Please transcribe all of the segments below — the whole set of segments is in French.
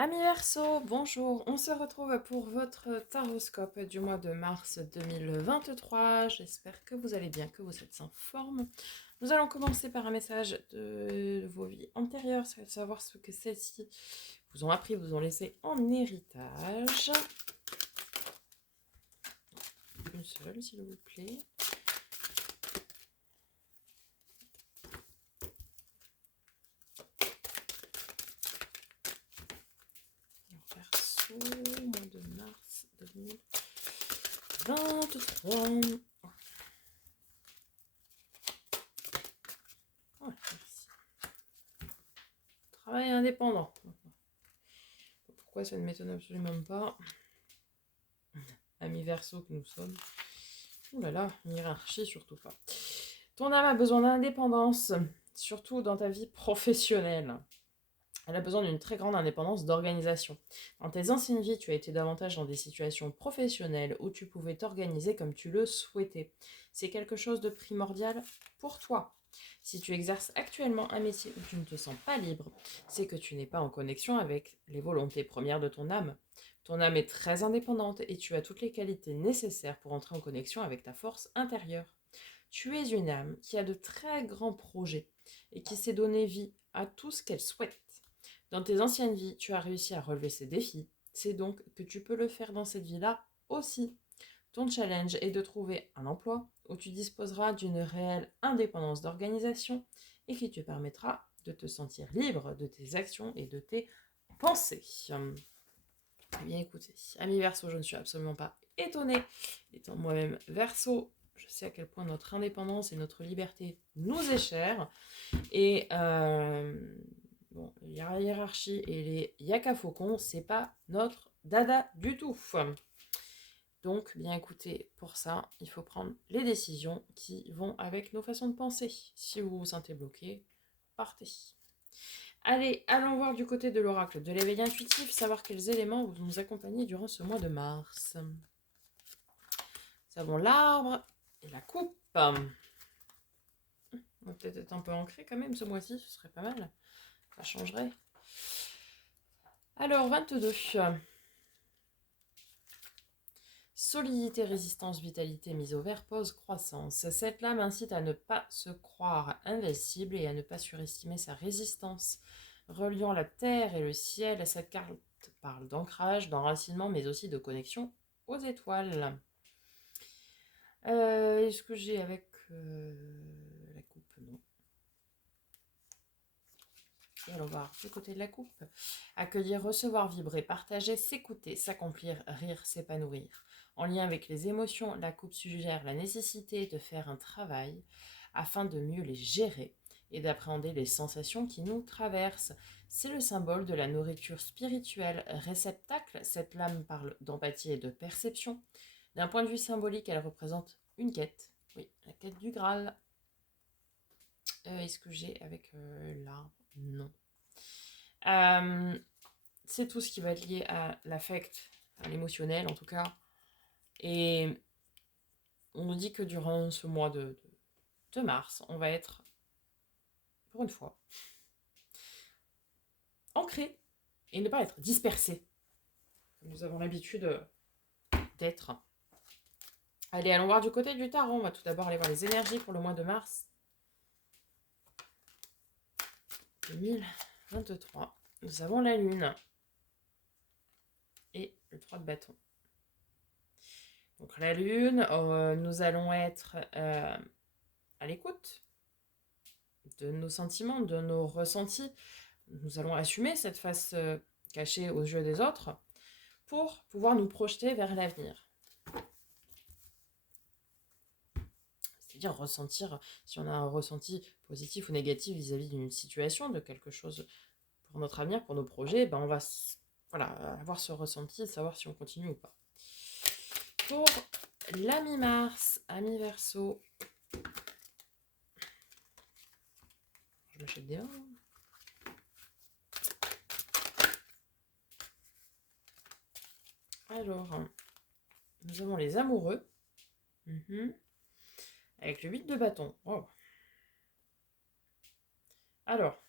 Amis Verseau, bonjour, on se retrouve pour votre taroscope du mois de mars 2023. J'espère que vous allez bien, que vous êtes en forme. Nous allons commencer par un message de vos vies antérieures, savoir ce que celles-ci vous ont appris, vous ont laissé en héritage. Une seule, s'il vous plaît. Verseau, mois de mars 2023. Oh, merci. Travail indépendant. Pourquoi ça ne m'étonne absolument pas. Amis Verseau que nous sommes. Ouh là là, une hiérarchie surtout pas. Ton âme a besoin d'indépendance, surtout dans ta vie professionnelle. Elle a besoin d'une très grande indépendance d'organisation. Dans tes anciennes vies, tu as été davantage dans des situations professionnelles où tu pouvais t'organiser comme tu le souhaitais. C'est quelque chose de primordial pour toi. Si tu exerces actuellement un métier où tu ne te sens pas libre, c'est que tu n'es pas en connexion avec les volontés premières de ton âme. Ton âme est très indépendante et tu as toutes les qualités nécessaires pour entrer en connexion avec ta force intérieure. Tu es une âme qui a de très grands projets et qui s'est donné vie à tout ce qu'elle souhaite. Dans tes anciennes vies, tu as réussi à relever ces défis. C'est donc que tu peux le faire dans cette vie-là aussi. Ton challenge est de trouver un emploi où tu disposeras d'une réelle indépendance d'organisation et qui te permettra de te sentir libre de tes actions et de tes pensées. Eh bien écoutez, ami Verseau, je ne suis absolument pas étonnée. Étant moi-même Verseau, je sais à quel point notre indépendance et notre liberté nous est chère. Et bon, la hiérarchie et les yaka faucons, c'est pas notre dada du tout. Donc, bien écoutez, pour ça, il faut prendre les décisions qui vont avec nos façons de penser. Si vous vous sentez bloqué, partez. Allez, allons voir du côté de l'oracle de l'éveil intuitif, savoir quels éléments vont nous accompagner durant ce mois de mars. Nous avons l'arbre et la coupe. On va peut-être être un peu ancré quand même ce mois-ci, ce serait pas mal. Ça changerait. Alors, 22. Solidité, résistance, vitalité, mise au vert, pause, croissance. Cette lame incite à ne pas se croire invincible et à ne pas surestimer sa résistance. Reliant la terre et le ciel, cette carte parle d'ancrage, d'enracinement, mais aussi de connexion aux étoiles. Est-ce que j'ai avec la coupe? Non. Et allons voir du côté de la coupe. Accueillir, recevoir, vibrer, partager, s'écouter, s'accomplir, rire, s'épanouir. En lien avec les émotions, la coupe suggère la nécessité de faire un travail afin de mieux les gérer et d'appréhender les sensations qui nous traversent. C'est le symbole de la nourriture spirituelle. Réceptacle, cette lame parle d'empathie et de perception. D'un point de vue symbolique, elle représente une quête. Oui, la quête du Graal. Est-ce que j'ai avec l'arbre? Non. C'est tout ce qui va être lié à l'affect, à l'émotionnel en tout cas. Et on nous dit que durant ce mois de mars, on va être, pour une fois, ancré et ne pas être dispersé. Nous avons l'habitude d'être. Allez, allons voir du côté du tarot. On va tout d'abord aller voir les énergies pour le mois de mars 2023. Nous avons la lune et le 3 de bâton. Donc la lune, nous allons être à l'écoute de nos sentiments, de nos ressentis. Nous allons assumer cette face cachée aux yeux des autres pour pouvoir nous projeter vers l'avenir. C'est-à-dire ressentir, si on a un ressenti positif ou négatif vis-à-vis d'une situation, de quelque chose pour notre avenir, pour nos projets, ben on va avoir ce ressenti et savoir si on continue ou pas. Pour la mi-mars, ami Verseau, je m'achète des mains. Alors, nous avons les amoureux. Avec le 8 de bâton. Wow. Alors,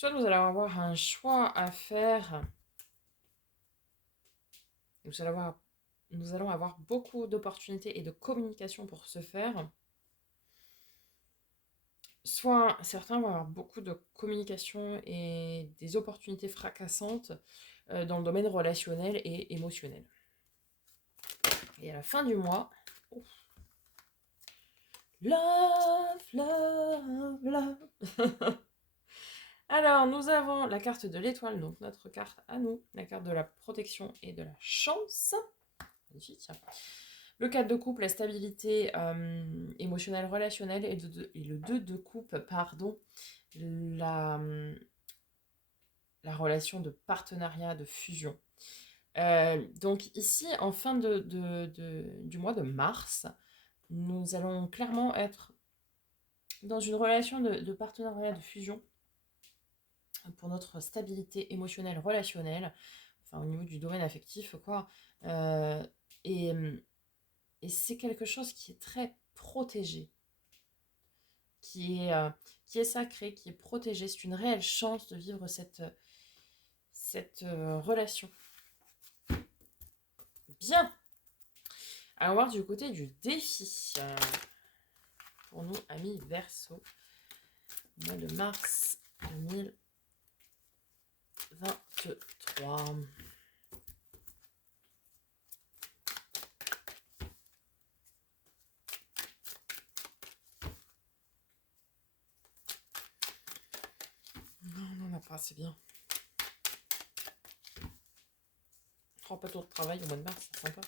Soit nous allons avoir un choix à faire, nous allons avoir beaucoup d'opportunités et de communication pour ce faire. Soit certains vont avoir beaucoup de communication et des opportunités fracassantes dans le domaine relationnel et émotionnel. Et à la fin du mois, love, love, love. Alors, nous avons la carte de l'étoile, donc notre carte à nous, la carte de la protection et de la chance. Magnifique. Le 4 de coupe, la stabilité émotionnelle, relationnelle, et le 2 de coupe, pardon, la relation de partenariat, de fusion. Donc ici, en fin du mois de mars, nous allons clairement être dans une relation de partenariat, de fusion, pour notre stabilité émotionnelle, relationnelle, enfin au niveau du domaine affectif, quoi. Et c'est quelque chose qui est très protégé, qui est sacré, qui est protégé. C'est une réelle chance de vivre cette relation. Bien. Allons voir du côté du défi. Pour nous, amis Verseau, mois de mars 2023. Non, on n'en a pas, c'est bien. On prend pas trop de travail au mois de mars, c'est sympa.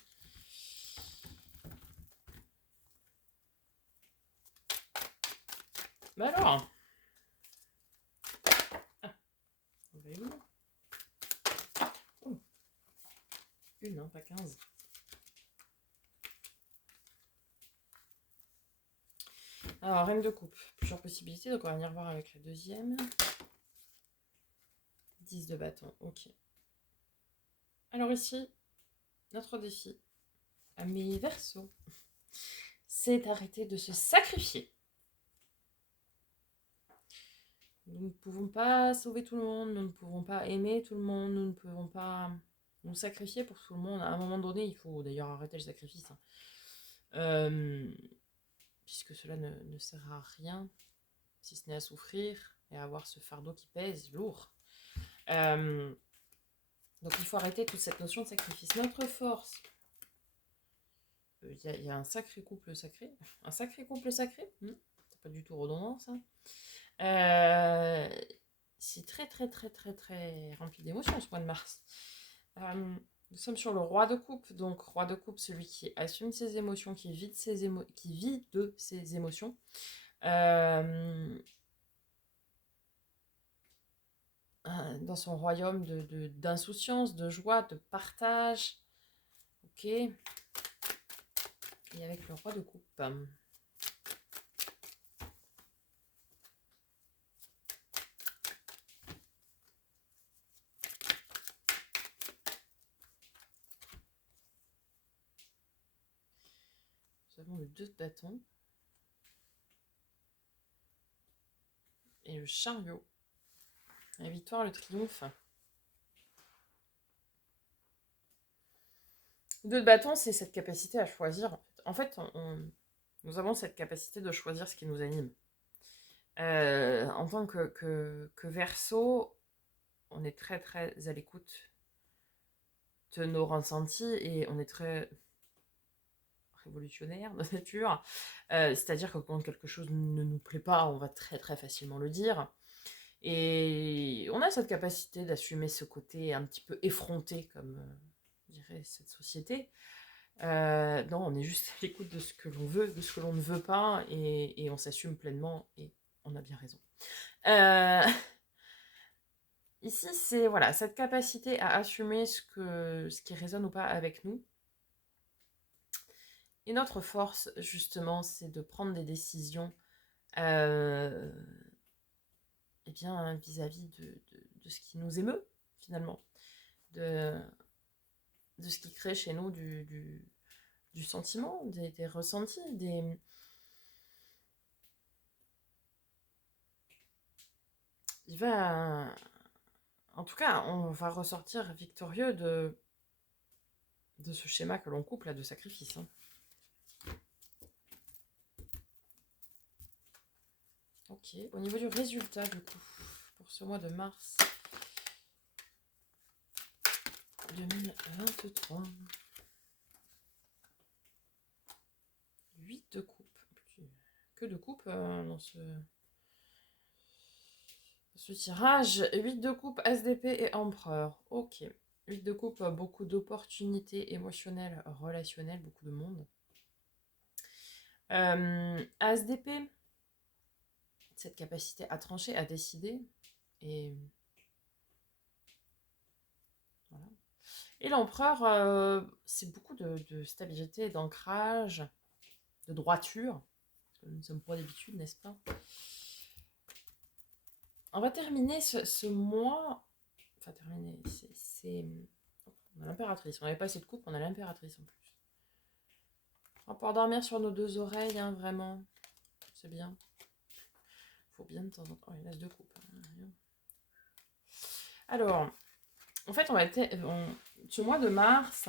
Mais alors, une, hein, pas 15. Alors, reine de coupe, plusieurs possibilités, donc on va venir voir avec la deuxième. 10 de bâton, ok. Alors ici, notre défi, amis Verseau, c'est d'arrêter de se sacrifier. Nous ne pouvons pas sauver tout le monde, nous ne pouvons pas aimer tout le monde, nous ne pouvons pas nous sacrifier pour tout le monde. À un moment donné, il faut d'ailleurs arrêter le sacrifice. Puisque cela ne sert à rien, si ce n'est à souffrir et à avoir ce fardeau qui pèse lourd. Donc il faut arrêter toute cette notion de sacrifice. Notre force, il y a un sacré couple sacré. Un sacré couple sacré, c'est pas du tout redondant ça. C'est très très très très très rempli d'émotions ce mois de mars. Nous sommes sur le roi de coupe, donc roi de coupe, celui qui assume ses émotions, qui vit de ses émotions. Dans son royaume d'insouciance, de joie, de partage. Ok. Et avec le roi de coupe. Nous avons le 2 de bâton. Et le chariot. La victoire, le triomphe. Le 2 de bâton, c'est cette capacité à choisir. En fait, nous avons cette capacité de choisir ce qui nous anime. En tant que Verseau, on est très très à l'écoute de nos ressentis et on est très révolutionnaire de nature. C'est-à-dire que quand quelque chose ne nous plaît pas, on va très très facilement le dire. Et on a cette capacité d'assumer ce côté un petit peu effronté, comme dirait cette société. Non, on est juste à l'écoute de ce que l'on veut, de ce que l'on ne veut pas, et on s'assume pleinement, et on a bien raison. Ici, c'est voilà, cette capacité à assumer ce qui résonne ou pas avec nous. Et notre force, justement, c'est de prendre des décisions bien, vis-à-vis de ce qui nous émeut, finalement. De ce qui crée chez nous du sentiment, des ressentis, il va... En tout cas, on va ressortir victorieux de ce schéma que l'on coupe là de sacrifice. Hein. Ok, au niveau du résultat du coup, pour ce mois de mars 2023, 8 de coupe. Que de coupe dans ce tirage. 8 de coupe, As d'épée et empereur. Ok. 8 de coupe, beaucoup d'opportunités émotionnelles, relationnelles, beaucoup de monde. As d'épée, cette capacité à trancher, à décider. Et voilà. Et l'empereur, c'est beaucoup de stabilité, d'ancrage, de droiture. Parce que nous ne sommes pas d'habitude, n'est-ce pas? On va terminer ce mois. Enfin, terminer. On a l'impératrice. On n'avait pas assez de coupe, on a l'impératrice en plus. On va pouvoir dormir sur nos deux oreilles, hein, vraiment. C'est bien. Faut bien de temps en temps. Oh, il reste deux coupes. Hein. Alors, en fait, ce mois de mars,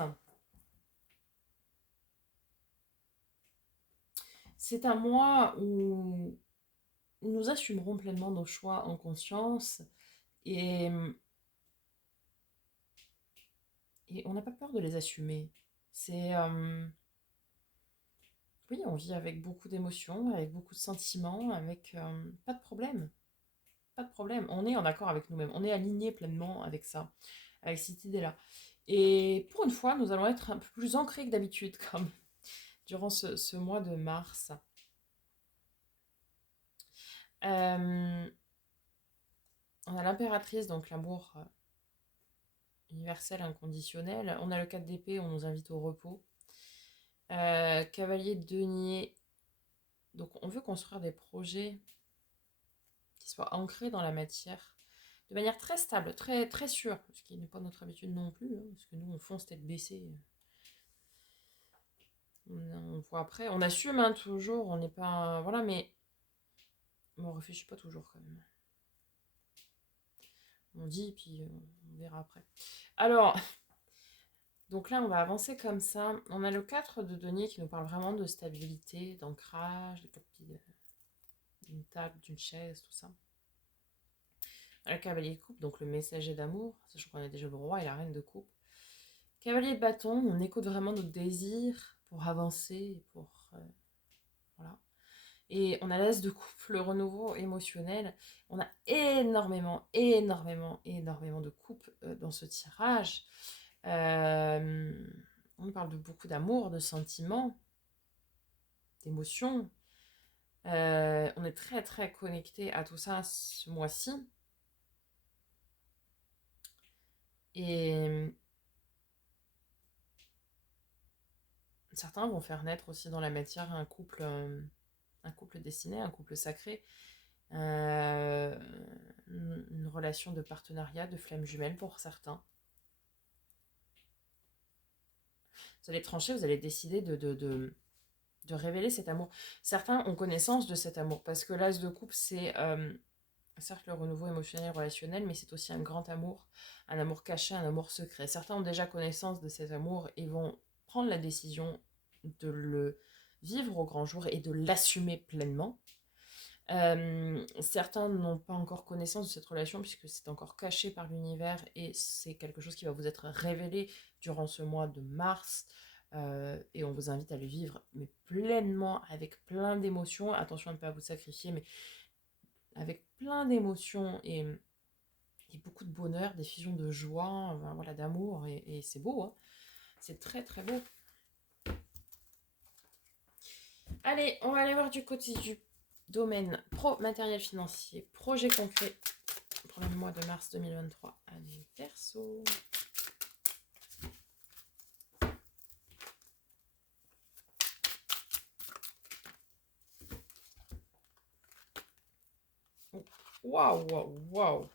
c'est un mois où nous assumerons pleinement nos choix en conscience et on n'a pas peur de les assumer. Oui, on vit avec beaucoup d'émotions, avec beaucoup de sentiments, avec pas de problème. Pas de problème. On est en accord avec nous-mêmes. On est aligné pleinement avec ça, avec cette idée-là. Et pour une fois, nous allons être un peu plus ancrés que d'habitude, comme durant ce mois de mars. On a l'impératrice, donc l'amour universel, inconditionnel. On a le 4 d'épée, on nous invite au repos. Cavalier de denier, donc on veut construire des projets qui soient ancrés dans la matière, de manière très stable, très, très sûre, ce qui n'est pas notre habitude non plus, hein, parce que nous on fonce tête baissée. On voit après, on assume hein, toujours, on n'est pas... Voilà, mais on réfléchit pas toujours quand même. On dit, puis on verra après. Alors, donc là, on va avancer comme ça. On a le 4 de denier qui nous parle vraiment de stabilité, d'ancrage, d'une table, d'une chaise, tout ça. Le cavalier de coupe, donc le messager d'amour, sachant qu'on a déjà le roi et la reine de coupe. Cavalier de bâton, on écoute vraiment notre désir pour avancer, voilà. Et on a l'as de coupe, le renouveau émotionnel. On a énormément, énormément, énormément de coupes dans ce tirage. On parle de beaucoup d'amour, de sentiments, d'émotions. On est très, très connecté à tout ça ce mois-ci. Et certains vont faire naître aussi dans la matière un couple destiné, un couple sacré, une relation de partenariat, de flamme jumelle pour certains. Vous allez trancher, vous allez décider de révéler cet amour. Certains ont connaissance de cet amour, parce que l'as de coupe, c'est certes le renouveau émotionnel et relationnel, mais c'est aussi un grand amour, un amour caché, un amour secret. Certains ont déjà connaissance de cet amour et vont prendre la décision de le vivre au grand jour et de l'assumer pleinement. Certains n'ont pas encore connaissance de cette relation puisque c'est encore caché par l'univers et c'est quelque chose qui va vous être révélé durant ce mois de mars. Et on vous invite à le vivre mais pleinement, avec plein d'émotions. Attention à ne pas vous sacrifier, mais avec plein d'émotions et beaucoup de bonheur, des fusions de joie, voilà, d'amour, et c'est beau, hein. C'est très très beau. Allez, on va aller voir du côté du domaine pro, matériel financier, projet concret pour le mois de mars 2023. Allez, perso. Waouh, waouh, waouh.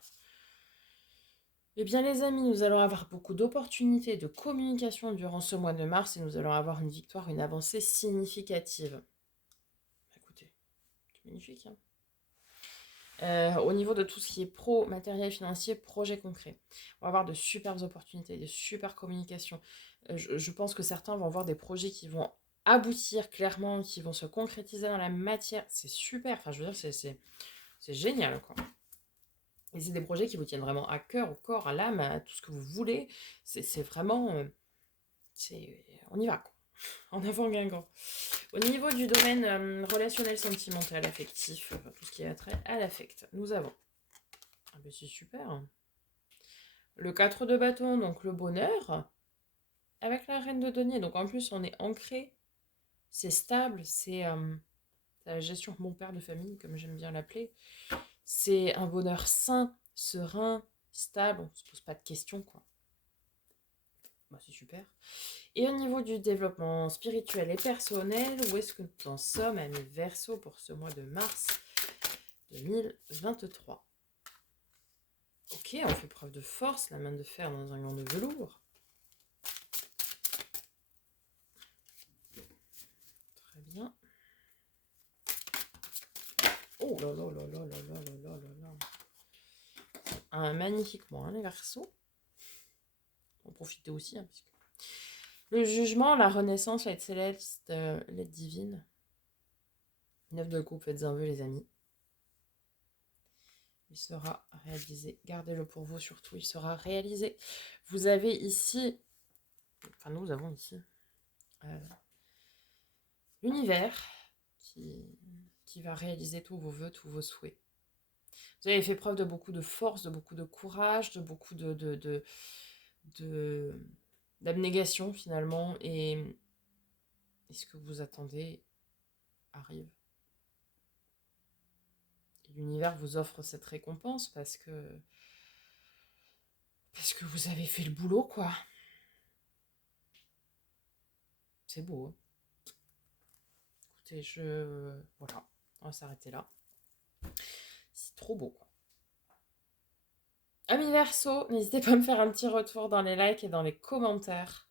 Eh bien les amis, nous allons avoir beaucoup d'opportunités de communication durant ce mois de mars et nous allons avoir une victoire, une avancée significative. Écoutez, c'est magnifique, hein. Au niveau de tout ce qui est pro, matériel financier, projet concret. On va avoir de superbes opportunités, de super communications. Je pense que certains vont avoir des projets qui vont aboutir clairement, qui vont se concrétiser dans la matière. C'est super, enfin je veux dire, c'est génial quoi. Et c'est des projets qui vous tiennent vraiment à cœur, au corps, à l'âme, à tout ce que vous voulez. C'est vraiment... on y va quoi. En avant Guingamp. Au niveau du domaine relationnel, sentimental, affectif, tout ce qui a trait à l'affect, nous avons... Ah ben c'est super. Le 4 de bâton, donc le bonheur, avec la reine de denier. Donc en plus, on est ancré, c'est stable, c'est la gestion bon père de famille, comme j'aime bien l'appeler. C'est un bonheur sain, serein, stable, on se pose pas de questions, quoi. Bah, c'est super. Et au niveau du développement spirituel et personnel, où est-ce que nous en sommes, amis Verseau, pour ce mois de mars 2023? Ok, on fait preuve de force, la main de fer dans un gant de velours. Très bien. Oh là là là là là là là là là là. Un magnifique mois, hein, les Verseaux. On profitez aussi, hein, parce que... Le jugement, la renaissance, l'aide céleste, l'aide divine. 9 de coupe, faites un vœu, les amis. Il sera réalisé. Gardez-le pour vous, surtout, il sera réalisé. Vous avez ici, enfin nous avons ici, l'univers qui va réaliser tous vos vœux, tous vos souhaits. Vous avez fait preuve de beaucoup de force, de beaucoup de courage, de beaucoup d'abnégation finalement, et ce que vous attendez arrive. L'univers vous offre cette récompense parce que vous avez fait le boulot, quoi. C'est beau, hein. Écoutez, voilà, on va s'arrêter là. C'est trop beau, quoi. Amis Verseau, n'hésitez pas à me faire un petit retour dans les likes et dans les commentaires.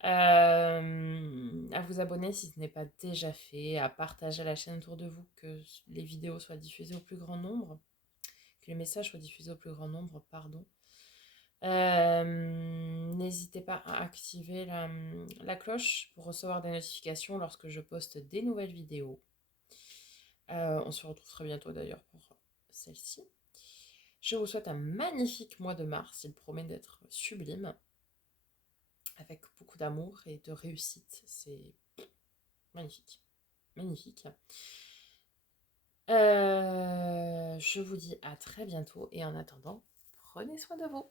À vous abonner si ce n'est pas déjà fait, à partager la chaîne autour de vous, que les vidéos soient diffusées au plus grand nombre, que les messages soient diffusés au plus grand nombre, pardon. N'hésitez pas à activer la cloche pour recevoir des notifications lorsque je poste des nouvelles vidéos. On se retrouve très bientôt d'ailleurs pour celle-ci. Je vous souhaite un magnifique mois de mars, il promet d'être sublime, avec beaucoup d'amour et de réussite. C'est magnifique, magnifique. Je vous dis à très bientôt et en attendant, prenez soin de vous.